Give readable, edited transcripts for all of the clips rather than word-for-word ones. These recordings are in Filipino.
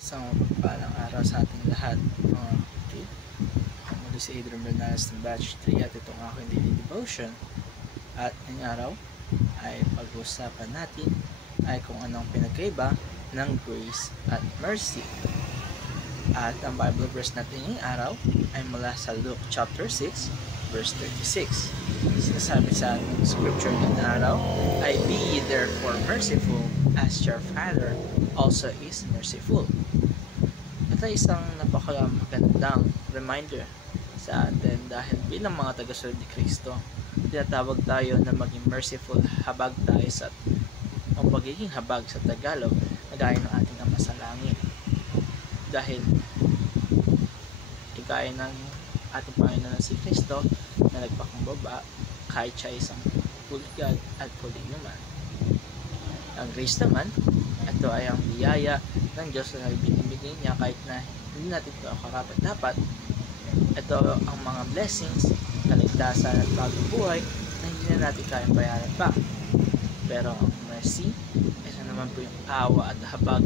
Isang mapagpalang araw sa ating lahat, mga kapatid. Ako muli si Adrian Bernales ng Batch 3 at itong aking daily devotion. At ngayong araw ay pag-uusapan natin ay kung anong pinagkaiba ng grace at mercy. At ang Bible verse natin ngayong araw ay mula sa Luke chapter 6 verse 36. Sinasabi sa ating scripture ngayong araw ay, "Be ye therefore merciful as your Father also is merciful." Ito ay isang napakamagandang reminder sa atin dahil bilang mga tagasunod ni Kristo, tinatawag tayo na maging merciful. Habag tayo sa ang pagiging habag sa Tagalog na gaya ng ating Ama sa Langit. Dahil kagaya ng ating Panginoon na si Kristo na nagpakumbaba kahit siya isang fully God at fully human. Ang grace naman, ito ay ang biyaya ng Diyos na binibigay niya kahit na hindi natin ito karapat dapat. Ito ang mga blessings, kaligtasan at bagong buhay na hindi na natin kayang bayaran pa. Pero ang mercy, ito naman po yung awa at habag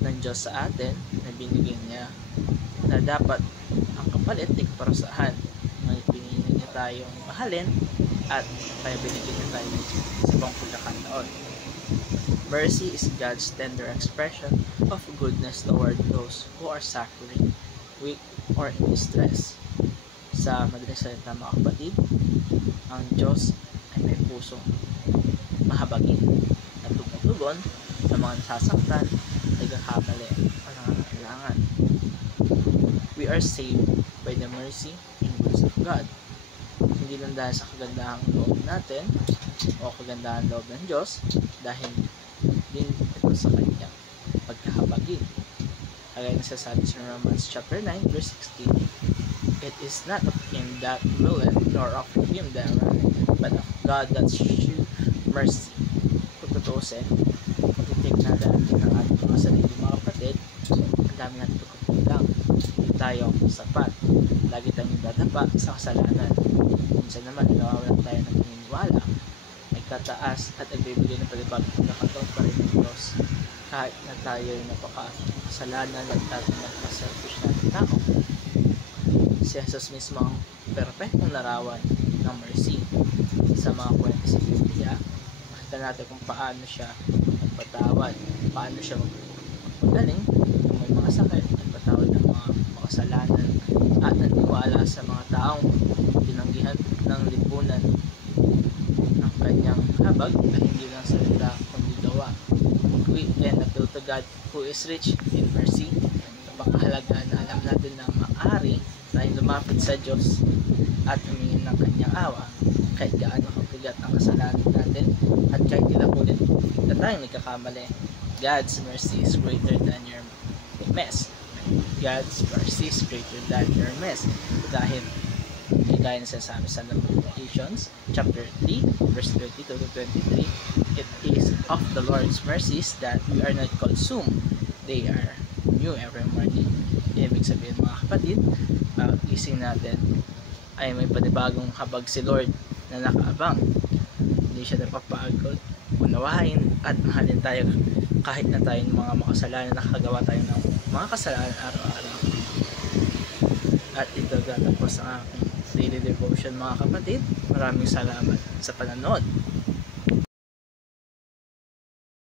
ng Diyos sa atin na binigay niya na dapat ang kapalit ay kaparusahan. Ngayon pinili niya tayong mahalin at kaya binigyan niya tayo sa ibang pagkakataon. Mercy is God's tender expression of goodness toward those who are suffering, weak, or in distress. Sa madaling salita mga kapatid, ang Diyos ay may pusong mahabagin at tumutugon sa mga nasasaktan, nagkakamali, o nangangailangan. We are saved by the mercy and grace of God. Hindi lang dahil sa kagandahang loob natin o kagandahang loob ng Diyos, dahil din ito sa kanyang pagkahabagin. Kaya nasasabi sa Romans chapter 9 verse 16, "It is not of him that willeth, nor of him that runneth, but of God that shew mercy." Kung tutusin, pag-take natin ang ating mga sarili mga kapatid, ang dami natin pagkukulang. Hindi tayo sapat. Lagi tayong dadapa sa kasalanan. Minsan naman, nawawalan tayo ng paniniwala, nagtataas at nagbibigay ng palibag pagkakataon pa rin ng Diyos kahit na tayo ay napakasalanan at napaka-selfish natin tao. Si Jesus mismo ang perfectong larawan ng mercy. Sa mga kwento sa Biblia, makita natin kung paano siya magpatawad, paano siya magpagaling kung may mga sakit, nagpatawad ng mga makasalanan at naniwala sa mga taong tinanggihan ng lipunan ng kanyang habag at hindi lang salita kundi gawa. We can appeal to God who is rich in mercy. Napakahalaga na alam natin na maaari tayong lumapit sa Diyos at humingi ng kanyang awa kahit gaano kabigat ang kasalanan natin at kahit ilang ulit na tayong nagkakamali. God's mercy is greater than your mess. God's mercy is greater than your mess. Dahil kagaya na sinasabi sa Lamentations chapter 3 verse 22 to 23, "It is of the Lord's mercies that we are not consumed. They are new every morning." Ibig sabihin mga kapatid, gising natin ay may panibagong habag si Lord na nakaabang. Hindi siya napapagod, unawain at mahalin tayo kahit na tayo ng mga makasalanan, nakagawa tayo ng mga kasalanan araw-araw. At ito gatapos ang aking daily devotion mga kapatid. Maraming salamat sa panonood.